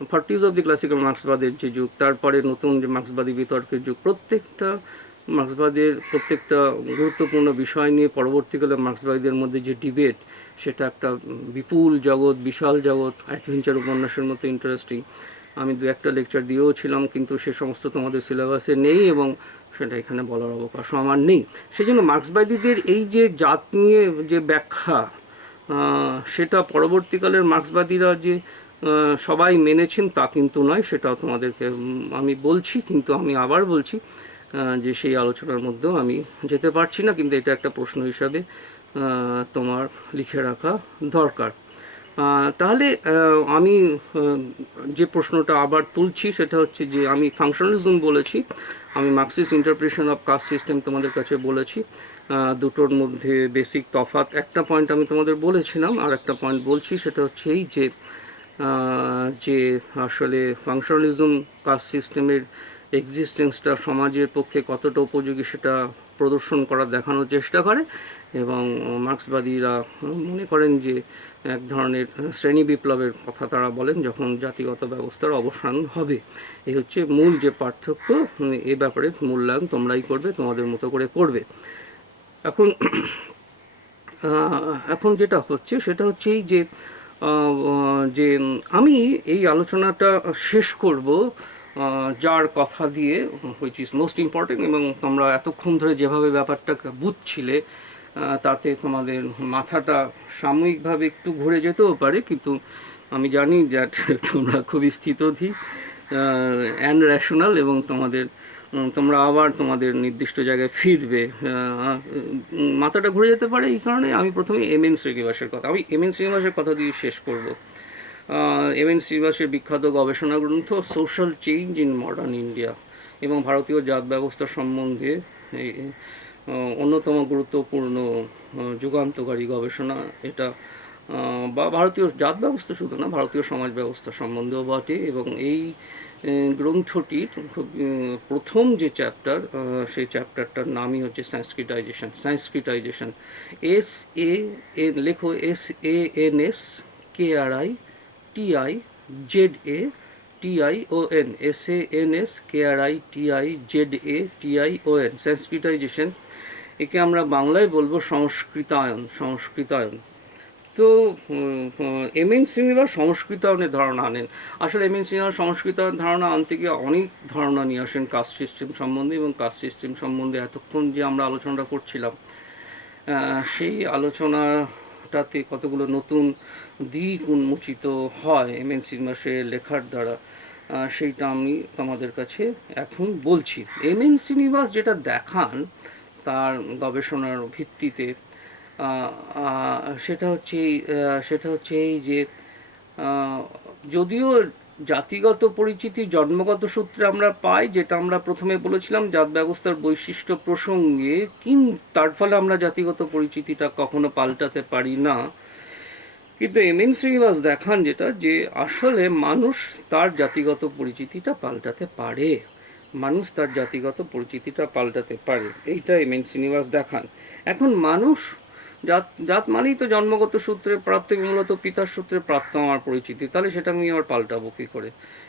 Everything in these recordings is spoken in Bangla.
40s অব দি ক্লাসিক্যাল মার্ক্সবাদের যে যুগ, তারপরে নতুন যে মার্ক্সবাদী বিতর্কের যুগ, প্রত্যেকটা মার্ক্সবাদের প্রত্যেকটা গুরুত্বপূর্ণ বিষয় নিয়ে পরবর্তীকালে মার্ক্সবাদীদের মধ্যে যে ডিবেট, সেটা একটা বিপুল জগৎ, বিশাল জগৎ, অ্যাডভেঞ্চার উপন্যাসের মতো ইন্টারেস্টিং। আমি দু একটা লেকচার দিয়েও ছিলাম, কিন্তু সে সমস্ত তোমাদের সিলেবাসে নেই এবং সেটা এখানে বলার অবকাশও আমার নেই। সেই জন্য মার্ক্সবাদীদের এই যে জাত নিয়ে যে ব্যাখ্যা, সেটা পরবর্তীকালের মার্ক্সবাদীরা যে সবাই মেনেছেন তা কিন্তু নয়, সেটাও তোমাদেরকে আমি বলছি। কিন্তু আমি আবার বলছি যে সেই আলোচনার মধ্যেও আমি যেতে পারছি না, কিন্তু এটা একটা প্রশ্ন হিসাবে তোমার লিখে রাখা দরকার। তাহলে আমি যে প্রশ্নটা আবার তুলছি সেটা হচ্ছে যে আমি ফাংশনালিজম বলেছি, আমি Marxist interpretation of caste system তোমাদের কাছে বলেছি। দুটোর মধ্যে বেসিক তফাৎ একটা পয়েন্ট আমি তোমাদের বলেছিলাম, আর একটা পয়েন্ট বলছি, সেটা হচ্ছে এই যে যে আসলে ফাংশনালিজম কাস্ট সিস্টেমের এক্সিস্টেন্সটা সমাজের পক্ষে কতটা উপযোগী সেটা প্রদর্শন করার দেখানোর চেষ্টা করে, এবং মার্ক্সবাদীরা মনে করেন যে এক ধরনের শ্রেণী বিপ্লবের কথা তারা বলেন যখন জাতিগত ব্যবস্থার অবসান হবে। এই হচ্ছে মূল যে পার্থক্য। এ ব্যাপারে মূল্যায়ন তোমরাই করবে, তোমাদের মতো করে করবে। এখন এখন যেটা হচ্ছে সেটা হচ্ছে এই যে যে আমি এই আলোচনাটা শেষ করব যার কথা দিয়ে, হুইচ ইজ মোস্ট ইম্পর্টেন্ট, এবং তোমরা এতক্ষণ ধরে যেভাবে ব্যাপারটা বুঝছিলে তাতে তোমাদের মাথাটা সাময়িকভাবে একটু ঘুরে যেতেও পারে, কিন্তু আমি জানি যে তোমরা খুবই স্থিতধী অ্যান্ড র্যাশনাল, এবং তোমরা আবার তোমাদের নির্দিষ্ট জায়গায় ফিরবে। মাথাটা ঘুরে যেতে পারে এই কারণে আমি প্রথমে এম.এন. শ্রীনিবাসের কথা দিয়ে শেষ করব। এম.এন. শ্রীনিবাসের বিখ্যাত গবেষণা গ্রন্থ social change in modern India এবং ভারতীয় জাত ব্যবস্থা সম্বন্ধে অন্যতম গুরুত্বপূর্ণ যুগান্তকারী গবেষণা এটা, বা ভারতীয় জাত ব্যবস্থা শুধু না, ভারতীয় সমাজ ব্যবস্থা সম্বন্ধেও বটে। এবং এই গ্রন্থটির প্রথম যে চ্যাপ্টার, সেই চ্যাপ্টারটার নামই হচ্ছে সংস্কৃতাইজেশন। লেখো SANSKRITIZATION, সংস্কৃতাইজেশন। একে আমরা বাংলায় বলবো সংস্কৃতায়ন। তো এম.এন. শ্রীনিবাস সংস্কৃতায়নের ধারণা আনেন। আসলে এম.এন. শ্রীনিবাস সংস্কৃতায়ন ধারণা আনতে গিয়ে অনেক ধারণা নিয়ে আসেন কাস্ট সিস্টেম সম্বন্ধে, এবং কাস্ট সিস্টেম সম্বন্ধে এতক্ষণ যে আমরা আলোচনাটা করছিলাম সেই আলোচনাটাতে কতগুলো নতুন দিক উন্মোচিত হয় এম.এন. শ্রীনিবাসের লেখার দ্বারা, সেইটা আমি তোমাদের কাছে এখন বলছি। এম.এন. শ্রীনিবাস যেটা দেখান তার গবেষণার ভিত্তিতে, সেটা হচ্ছে এই যে যদিও জাতিগত পরিচিতি জন্মগত সূত্রে আমরা পাই, যেটা আমরা প্রথমে বলেছিলাম জাত ব্যবস্থার বৈশিষ্ট্য প্রসঙ্গে, কিন্তু তার ফলে আমরা জাতিগত পরিচিতিটা কখনো পাল্টাতে পারি না। কিন্তু এম.এন. শ্রীনিবাস দেখান যেটা, যে আসলে মানুষ তার জাতিগত পরিচিতিটা পাল্টাতে পারে, এইটা এম.এন. শ্রীনিবাস দেখান। এখন মানুষ জাত মানেই তো জন্মগত সূত্রে প্রাপ্ত, মূলত পিতার সূত্রে প্রাপ্ত আমার পরিচিতি, তাহলে সেটা আমি আবার পাল্টাবো কী করে?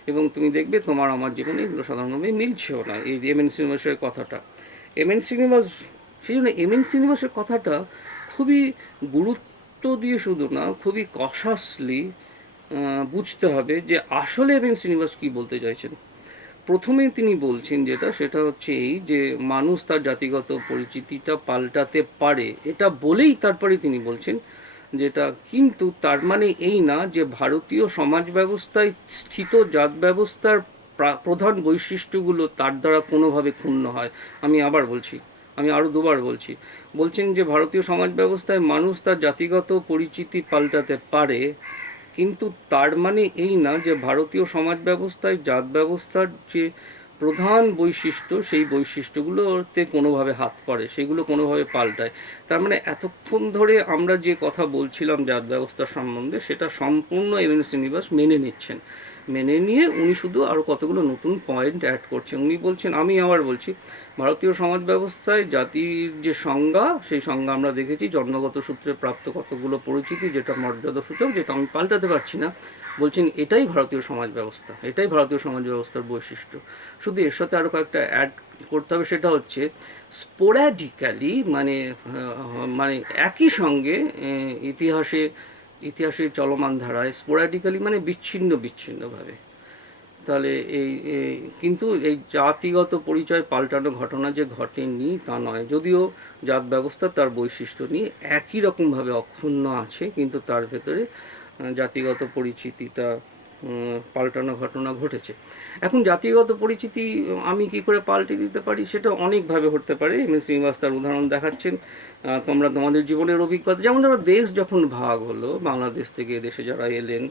এবং তুমি দেখবে তোমার আমার জীবনে এগুলো সাধারণভাবে মিলছেও না, এই এম.এন. শ্রীনিবাসের কথাটা। সেই জন্য এম.এন. শ্রীনিবাসের কথাটা খুবই গুরুত্ব দিয়ে শুধু না, খুবই কশাসলি বুঝতে হবে যে আসলে এম.এন. শ্রীনিবাস কী বলতে চাইছেন। প্রথমেই তিনি বলছেন সেটা হচ্ছে এই যে মানুষ তার জাতিগত পরিচিতিটা পাল্টাতে পারে, এটা বলেই তারপরে তিনি বলছেন যেটা, কিন্তু তার মানে এই না যে ভারতীয় সমাজ ব্যবস্থায় স্থিত জাত ব্যবস্থার প্রধান বৈশিষ্ট্যগুলো তার দ্বারা কোনোভাবে ক্ষুণ্ণ হয়। আমি আরও দুবার বলছেন যে ভারতীয় সমাজ ব্যবস্থায় মানুষ তার জাতিগত পরিচিতি পাল্টাতে পারে, কিন্তু তার মানে এই না যে ভারতীয় সমাজ ব্যবস্থায় জাত ব্যবস্থার যে প্রধান বৈশিষ্ট্য, সেই বৈশিষ্ট্যগুলোতে কোনোভাবে হাত পড়ে, সেগুলো কোনোভাবে পাল্টায়। তার মানে এতক্ষণ ধরে আমরা যে কথা বলছিলাম জাত ব্যবস্থা সম্বন্ধে, সেটা সম্পূর্ণ এম.এন. শ্রীনিবাস মেনে নিয়ে উনি শুধু আরও কতগুলো নতুন পয়েন্ট অ্যাড করছেন। উনি বলছেন, আমি আবার বলছি, ভারতীয় সমাজ ব্যবস্থায় জাতির যে সংজ্ঞা, সেই সংজ্ঞা আমরা দেখেছি জন্মগত সূত্রে প্রাপ্ত কতগুলো পরিচিতি, যেটা মর্যাদা সূচক, যেটা আমি পাল্টাতে পারছি না, বলছেন এটাই ভারতীয় সমাজ ব্যবস্থা, এটাই ভারতীয় সমাজ ব্যবস্থার বৈশিষ্ট্য। শুধু এর সাথে আরও কয়েকটা অ্যাড করতে হবে, সেটা হচ্ছে স্পোরাডিক্যালি, মানে একই সঙ্গে ইতিহাসের চলমান ধারায় স্পোরাডিক্যালি মানে বিচ্ছিন্নভাবে। তাহলে কিন্তু এই জাতিগত পরিচয় পাল্টানো ঘটনা যে ঘটেনি তা নয়, যদিও জাত ব্যবস্থা তার বৈশিষ্ট্য নিয়ে একই রকমভাবে অক্ষুণ্ণ আছে, কিন্তু তার ভেতরে জাতিগত পরিচিতিটা পাল্টানো ঘটনা ঘটেছে। এখন জাতিগত পরিচিতি আমি কি করে পাল্টে দিতে পারি, সেটা অনেকভাবে হতে পারে। শ্রীনিবাস তার উদাহরণ দেখাচ্ছেন। তোমরা তোমাদের জীবনের অভিজ্ঞতা, যেমন ধরো দেশ যখন ভাগ হলো, বাংলাদেশ থেকে এদেশে যারা এলেন,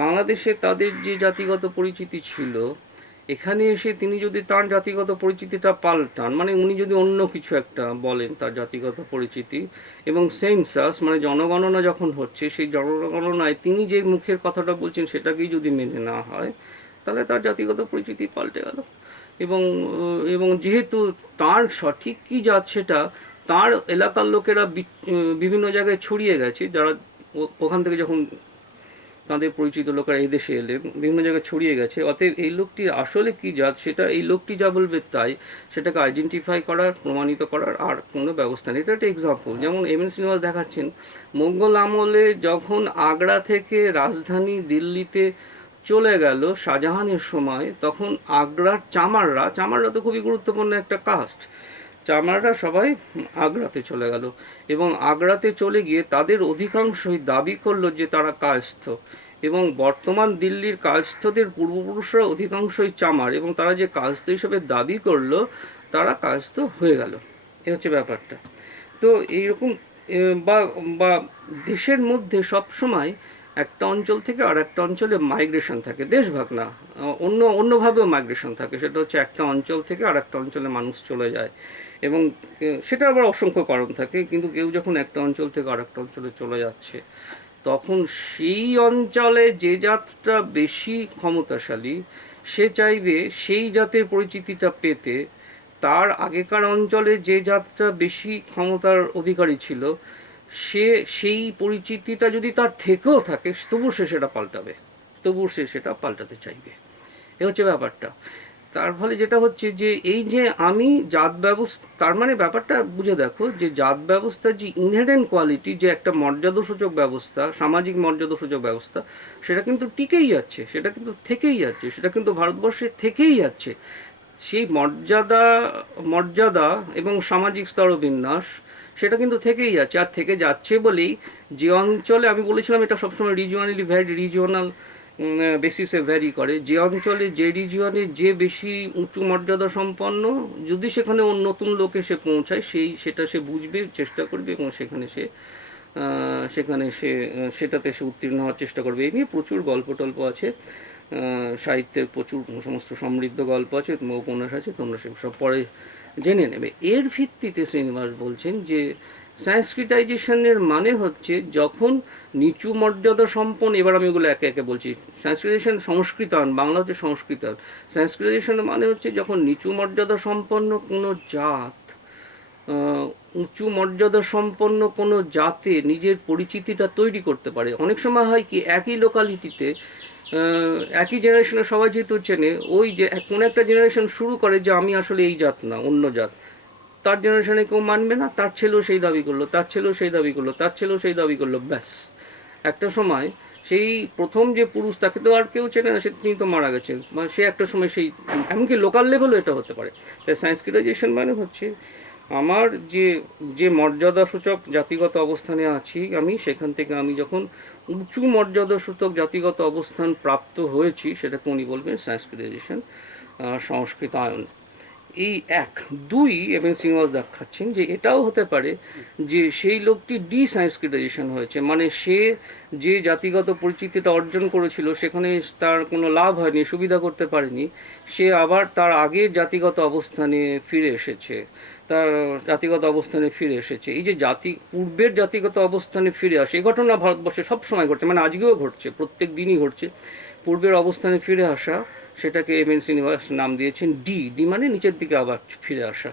বাংলাদেশে তাদের যে জাতিগত পরিচিতি ছিল, এখানে এসে তিনি যদি তার জাতিগত পরিচিতিটা পাল্টান, মানে উনি যদি অন্য কিছু একটা বলেন তার জাতিগত পরিচিতি, এবং সেন্সাস মানে জনগণনা যখন হচ্ছে, সেই জনগণনায় তিনি যে মুখের কথাটা বলছেন সেটাকেই যদি মেনে না হয়, তাহলে তার জাতিগত পরিচিতি পাল্টে গেল। এবং যেহেতু তার সঠিক কী জাত সেটা তার এলাকার লোকেরা বিভিন্ন জায়গায় ছড়িয়ে গেছে, যারা ওখান থেকে যখন তাদের পরিচিত লোকেরা এই দেশে এলেন, বিভিন্ন জায়গায় ছড়িয়ে গেছে, অতএব এই লোকটির আসলে কী জাত সেটা এই লোকটি যা বলবে তাই, সেটাকে আইডেন্টিফাই করার, প্রমাণিত করার আর কোনো ব্যবস্থা নেই। এটা একটা এক্সাম্পল। যেমন এমএন শ্রীনিবাস দেখাচ্ছেন, মোগল আমলে যখন আগ্রা থেকে রাজধানী দিল্লিতে চলে গেল শাহজাহানের সময়, তখন আগ্রার চামাররা তো খুবই গুরুত্বপূর্ণ একটা কাস্ট, চামাররা সবাই আগ্রাতে চলে গেল, এবং আগ্রাতে চলে গিয়ে তাদের অধিকাংশই দাবি করলো যে তারা কায়স্থ, এবং বর্তমান দিল্লির কায়স্থদের পূর্বপুরুষরা অধিকাংশই চামার, এবং তারা যে কায়স্থ হিসেবে দাবি করলো তারা কায়স্থ হয়ে গেল। এ হচ্ছে ব্যাপারটা। তো এইরকম বা বা দেশের মধ্যে সবসময় একটা অঞ্চল থেকে আর একটা অঞ্চলে মাইগ্রেশন থাকে, দেশভাগ না, অন্যভাবেও মাইগ্রেশন থাকে। সেটা হচ্ছে একটা অঞ্চল থেকে আর একটা অঞ্চলে মানুষ চলে যায়, এবং সেটা আবার অসংখ্য কারণ থাকে, কিন্তু কেউ যখন একটা অঞ্চল থেকে আর একটা অঞ্চলে চলে যাচ্ছে, তখন সেই অঞ্চলে যে জাতটা বেশি ক্ষমতাশালী, সে চাইবে সেই জাতের পরিচিতিটা পেতে তার আগেকার অঞ্চলে যে জাতটা বেশি ক্ষমতার অধিকারী ছিল, সেই পরিচিতিটা যদি তার থেকেও থাকে, তবু সে সেটা পাল্টাতে চাইবে। এ হচ্ছে ব্যাপারটা। তার ফলে যেটা হচ্ছে যে এই যে আমি জাত ব্যবস্থা, তার মানে ব্যাপারটা বুঝে দেখো যে জাত ব্যবস্থার যে ইনহেরেন্ট কোয়ালিটি, যে একটা মর্যাদাসূচক ব্যবস্থা, সামাজিক মর্যাদাসূচক ব্যবস্থা, সেটা কিন্তু টিকেই যাচ্ছে, সেটা কিন্তু থেকেই যাচ্ছে, সেটা কিন্তু ভারতবর্ষে থেকেই যাচ্ছে। সেই মর্যাদা এবং সামাজিক স্তরবিন্যাস সেটা কিন্তু থেকেই যাচ্ছে, আর থেকে যাচ্ছে বলেই যে অঞ্চলে, আমি বলেছিলাম এটা সবসময় রিজিওনাল বেসিসে ভ্যারি করে, যে অঞ্চলে যে রিজিয়নে যে বেশি উঁচু মর্যাদা সম্পন্ন, যদি সেখানে নতুন লোক এসে পৌঁছায়, সেটা সে বুঝবে, চেষ্টা করবে, এবং সেখানে সে সেটাতে সে উত্তীর্ণ হওয়ার চেষ্টা করবে। এই নিয়ে প্রচুর গল্প টল্প আছে, সাহিত্যের প্রচুর সমস্ত সমৃদ্ধ গল্প আছে, উপন্যাস আছে, তোমরা সব পরে জেনে নেবে। এর ভিত্তিতে শ্রীনিবাস বলছেন যে সংস্কৃতাইজেশনের মানে হচ্ছে যখন নিচু মর্যাদা সম্পন্ন, এবার আমি ওগুলো একে একে বলছি। সংস্কৃতাইজেশন, সংস্কৃতায়ন, বাংলা হচ্ছে সংস্কৃতায়ন। সংস্কৃতাইজেশনের মানে হচ্ছে যখন নিচু মর্যাদা সম্পন্ন কোনো জাত উঁচু মর্যাদা সম্পন্ন কোনো জাতে নিজের পরিচিতিটা তৈরি করতে পারে। অনেক সময় হয় কি, একই লোকালিটিতে একই জেনারেশনে সবাই যেহেতু চেনে, ওই যে কোনো একটা জেনারেশন শুরু করে যে আমি আসলে এই জাত না, অন্য জাত, তার জেনারেশনে কেউ মানবে না, তার ছেলেও সেই দাবি করলো, তার ছেলেও সেই দাবি করলো, তার ছেলেও সেই দাবি করলো, ব্যাস একটা সময় সেই প্রথম যে পুরুষ, তাকে তো আর কেউ চেনে না, সে তিনি তো মারা গেছেন, সে একটা সময় সেই, এমনকি লোকাল লেভেলও এটা হতে পারে। তাই সংস্কৃতাইজেশন মানে হচ্ছে আমার যে মর্যাদাসূচক জাতিগত অবস্থানে আছি আমি, সেখান থেকে আমি যখন উঁচু মর্যাদাসূচক জাতিগত অবস্থান প্রাপ্ত হয়েছি, সেটাকে উনি বলবেন সংস্কৃতাইজেশন, সংস্কৃতায়ন। এই এক দুই এবং শ্রীনিবাস দেখাচ্ছেন যে এটাও হতে পারে যে সেই লোকটি ডিসংস্কৃতাইজেশন হয়েছে, মানে সে যে জাতিগত পরিচিতিটা অর্জন করেছিল সেখানে তার কোনো লাভ হয়নি, সুবিধা করতে পারেনি, সে আবার তার আগের জাতিগত অবস্থানে ফিরে এসেছে, এই যে পূর্বের জাতিগত অবস্থানে ফিরে আসে, এই ঘটনা ভারতবর্ষে সবসময় ঘটছে, মানে আজকেও ঘটছে, প্রত্যেক দিনই ঘটছে। পূর্বের অবস্থানে ফিরে আসা, সেটাকে এমএন শ্রীনিবাস নাম দিয়েছেন ডি মানে নিচের দিকে আবার ফিরে আসা,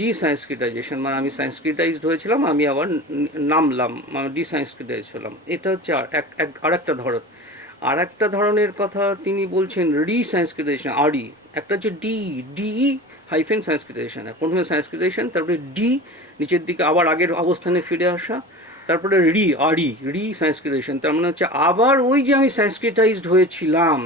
ডিসংস্কৃতাইজেশন, মানে আমি সংস্কৃতাইজড হয়েছিলাম, আমি আবার নামলাম, ডিসংস্কৃতাইজ হলাম। এটা হচ্ছে আর একটা ধরন। আর একটা ধরনের কথা তিনি বলছেন রিসাংস্কৃতাইজেশন, আরই একটা হচ্ছে ডি হাইফেন সাংস্কৃতাইজেশন, প্রথমে সাংস্কৃতাইজেশন, তারপরে ডি নিচের দিকে আবার আগের অবস্থানে ফিরে আসা, তারপরে রিসাংস্কৃতাইজেশন, তার মানে হচ্ছে আবার ওই যে আমি সাংস্কৃতাইজড হয়েছিলাম,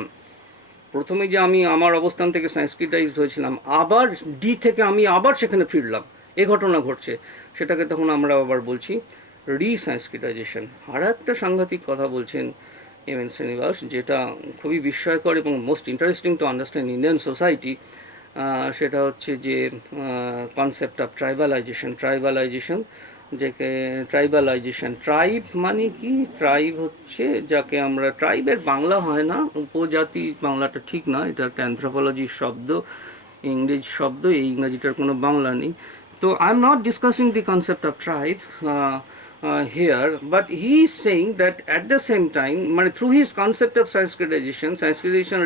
প্রথমে যে আমি আমার অবস্থান থেকে সাংস্কৃতাইজড হয়েছিলাম, আবার ডি থেকে আমি আবার সেখানে ফিরলাম, এ ঘটনা ঘটছে, সেটাকে তখন আমরা আবার বলছি রিসাংস্কৃতাইজেশন। আর একটা সাংঘাতিক কথা বলছেন এম.এন. শ্রীনিবাস, যেটা খুবই বিস্ময়কর এবং most interesting to understand Indian society, সেটা হচ্ছে যে কনসেপ্ট অফ ট্রাইবালাইজেশন, যেকে ট্রাইব মানে কি, ট্রাইব হচ্ছে যাকে আমরা, ট্রাইবের বাংলা হয় না, উপজাতি বাংলাটা ঠিক না, এটা একটা অ্যানথ্রোপোলজির শব্দ, ইংরেজ শব্দ, এই ইংরেজিটার কোনো বাংলা নেই। তো I am not discussing the concept of tribe here, but he is saying that at the same time, through his concept of Sanskritization,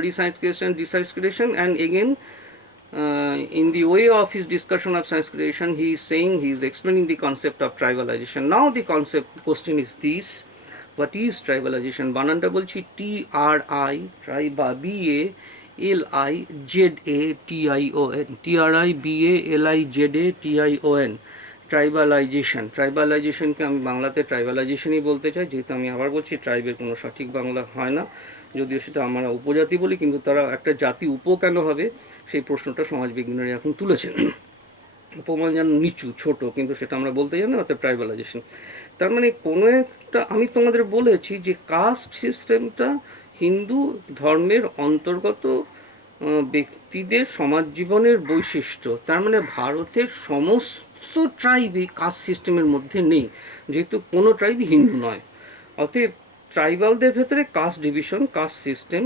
desanskritization, and again in the way of his discussion of Sanskritization, he is saying, he is explaining the concept of tribalization. Now the question is this: what is tribalization? Bananda bolchi TRI, TRIBALIZATION, ট্রাইবালাইজেশনকে আমি বাংলাতে ট্রাইবালাইজেশনই বলতে চাই, যেহেতু আমি আবার বলছি ট্রাইবের কোনো সঠিক বাংলা হয় না, যদিও সেটা আমরা উপজাতি বলি, কিন্তু তারা একটা জাতি কেন হবে সেই প্রশ্নটা সমাজবিজ্ঞানীরা এখন তুলেছেন। উপমান যেন নিচু ছোট, কিন্তু সেটা আমরা বলতে জানি, অর্থাৎ ট্রাইবালাইজেশন। তার মানে কোনো একটা, আমি তোমাদের বলেছি যে কাস্ট সিস্টেমটা হিন্দু ধর্মের অন্তর্গত ব্যক্তিদের সমাজ জীবনের বৈশিষ্ট্য। তার মানে ভারতের সমস্ত ট্রাইবই কাস্ট সিস্টেমের মধ্যে নেই, যেহেতু কোনো ট্রাইবই হিন্দু নয়। অতএব ট্রাইবালদের ভেতরে caste division, caste system,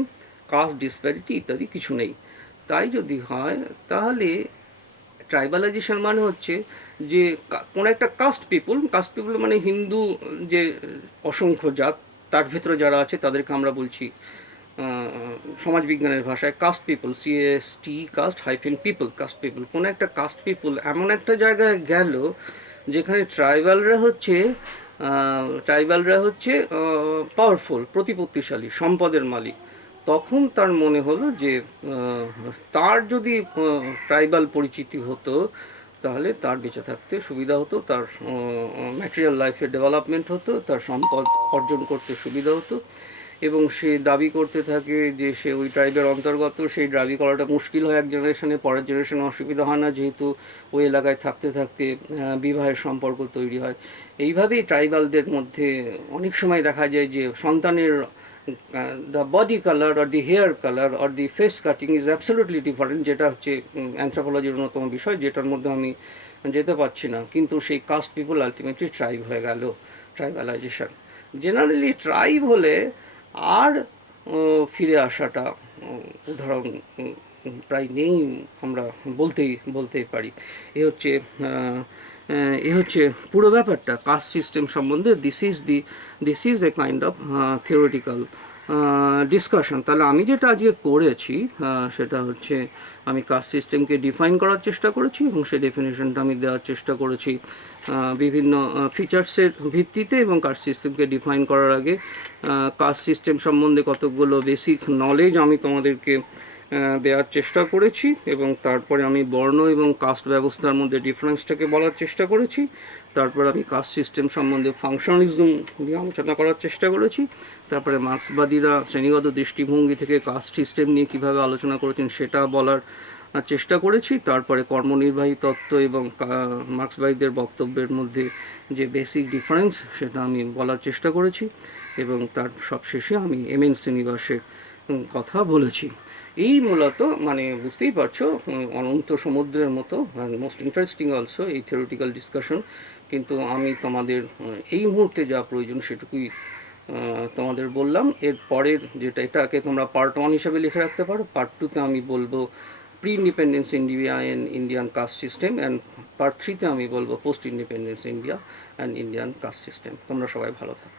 caste disparity ইত্যাদি কিছু নেই। তাই যদি হয় তাহলে ট্রাইবালাইজেশন মানে হচ্ছে যে কোনো একটা কাস্ট পিপুল মানে হিন্দু যে অসংখ্য জাত, তার ভেতরে যারা আছে তাদেরকে আমরা বলছি সমাজবিজ্ঞানের ভাষায় caste people, CAST, caste hyphen people, caste people. কোনো একটা কাস্ট পিপল এমন একটা জায়গায় গেল যেখানে ট্রাইবালরা হচ্ছে পাওয়ারফুল, প্রতিপত্তিশালী, সম্পদের মালিক, তখন তার মনে হলো যে তার যদি ট্রাইবাল পরিচিতি হতো তাহলে তার বেঁচে থাকতে সুবিধা হতো, তার ম্যাটেরিয়াল লাইফে ডেভেলপমেন্ট হতো, তার সম্পদ অর্জন করতে সুবিধা হতো, এবং সে দাবি করতে থাকে যে সে ওই ট্রাইবের অন্তর্গত। সেই দাবি করাটা মুশকিল হয় এক জেনারেশনে, পরের জেনারেশনে অসুবিধা হয় না, যেহেতু ওই এলাকায় থাকতে থাকতে বিবাহের সম্পর্ক তৈরি হয়। এইভাবেই ট্রাইবালদের মধ্যে অনেক সময় দেখা যায় যে সন্তানের the body color or the hair color or the face cutting is absolutely different, যেটা হচ্ছে অ্যানথ্রোপোলজির অন্যতম বিষয়, যেটার মধ্যে আমি যেতে পারছি না। কিন্তু সেই কাস্ট পিপল আলটিমেটলি ট্রাইব হয়ে গেল, ট্রাইবালাইজেশন। জেনারেলি ট্রাইব হলে আর ফিরে আসাটা উদাহরণ প্রায় নেই, আমরা বলতেই পারি। এ হচ্ছে পুরো ব্যাপারটা কাস্ট সিস্টেম সম্বন্ধে। This is a kind of theoretical discussion. তাহলে আমি যেটা আজকে করেছি সেটা হচ্ছে আমি কাস্ট সিস্টেমকে ডিফাইন করার চেষ্টা করেছি, এবং সেই ডেফিনেশনটা আমি দেওয়ার চেষ্টা করেছি বিভিন্ন ফিচার্সের ভিত্তিতে। এবং কাস্ট সিস্টেমকে ডিফাইন করার আগে কাস্ট সিস্টেম সম্বন্ধে কতগুলো বেসিক নলেজ আমি তোমাদেরকে দেওয়ার চেষ্টা করেছি, এবং তারপরে আমি বর্ণ এবং কাস্ট ব্যবস্থার মধ্যে ডিফারেন্সটাকে বলার চেষ্টা করেছি। তারপর আমি কাস্ট সিস্টেম সম্বন্ধে ফাংশনালিজম নিয়ে আলোচনা করার চেষ্টা করেছি। তারপরে মার্ক্সবাদীরা শ্রেণীগত দৃষ্টিভঙ্গি থেকে কাস্ট সিস্টেম নিয়ে কীভাবে আলোচনা করেছেন সেটা বলার চেষ্টা করেছি। তারপরে কর্মনির্বাহী তত্ত্ব এবং মার্ক্সবাদীদের বক্তব্যের মধ্যে যে বেসিক ডিফারেন্স সেটা আমি বলার চেষ্টা করেছি, এবং তার সবশেষে আমি এম.এন. শ্রীনিবাসের কথা বলেছি। এই মূলত বুঝতেই পারছো অনন্ত সমুদ্রের মতো, মোস্ট ইন্টারেস্টিং অলসো এই থিওরিটিক্যাল ডিসকাশন। কিন্তু আমি তোমাদের এই মুহূর্তে যা প্রয়োজন সেটুকুই তোমাদের বললাম। এর পরের যেটা, এটাকে তোমরা পার্ট 1 হিসাবে লিখে রাখতে পারো। পার্ট 2-তে আমি বলবো pre independence India and Indian caste system, and part 3-তে আমি বলবো post independence India and Indian caste system. তোমরা সবাই ভালো থাকো।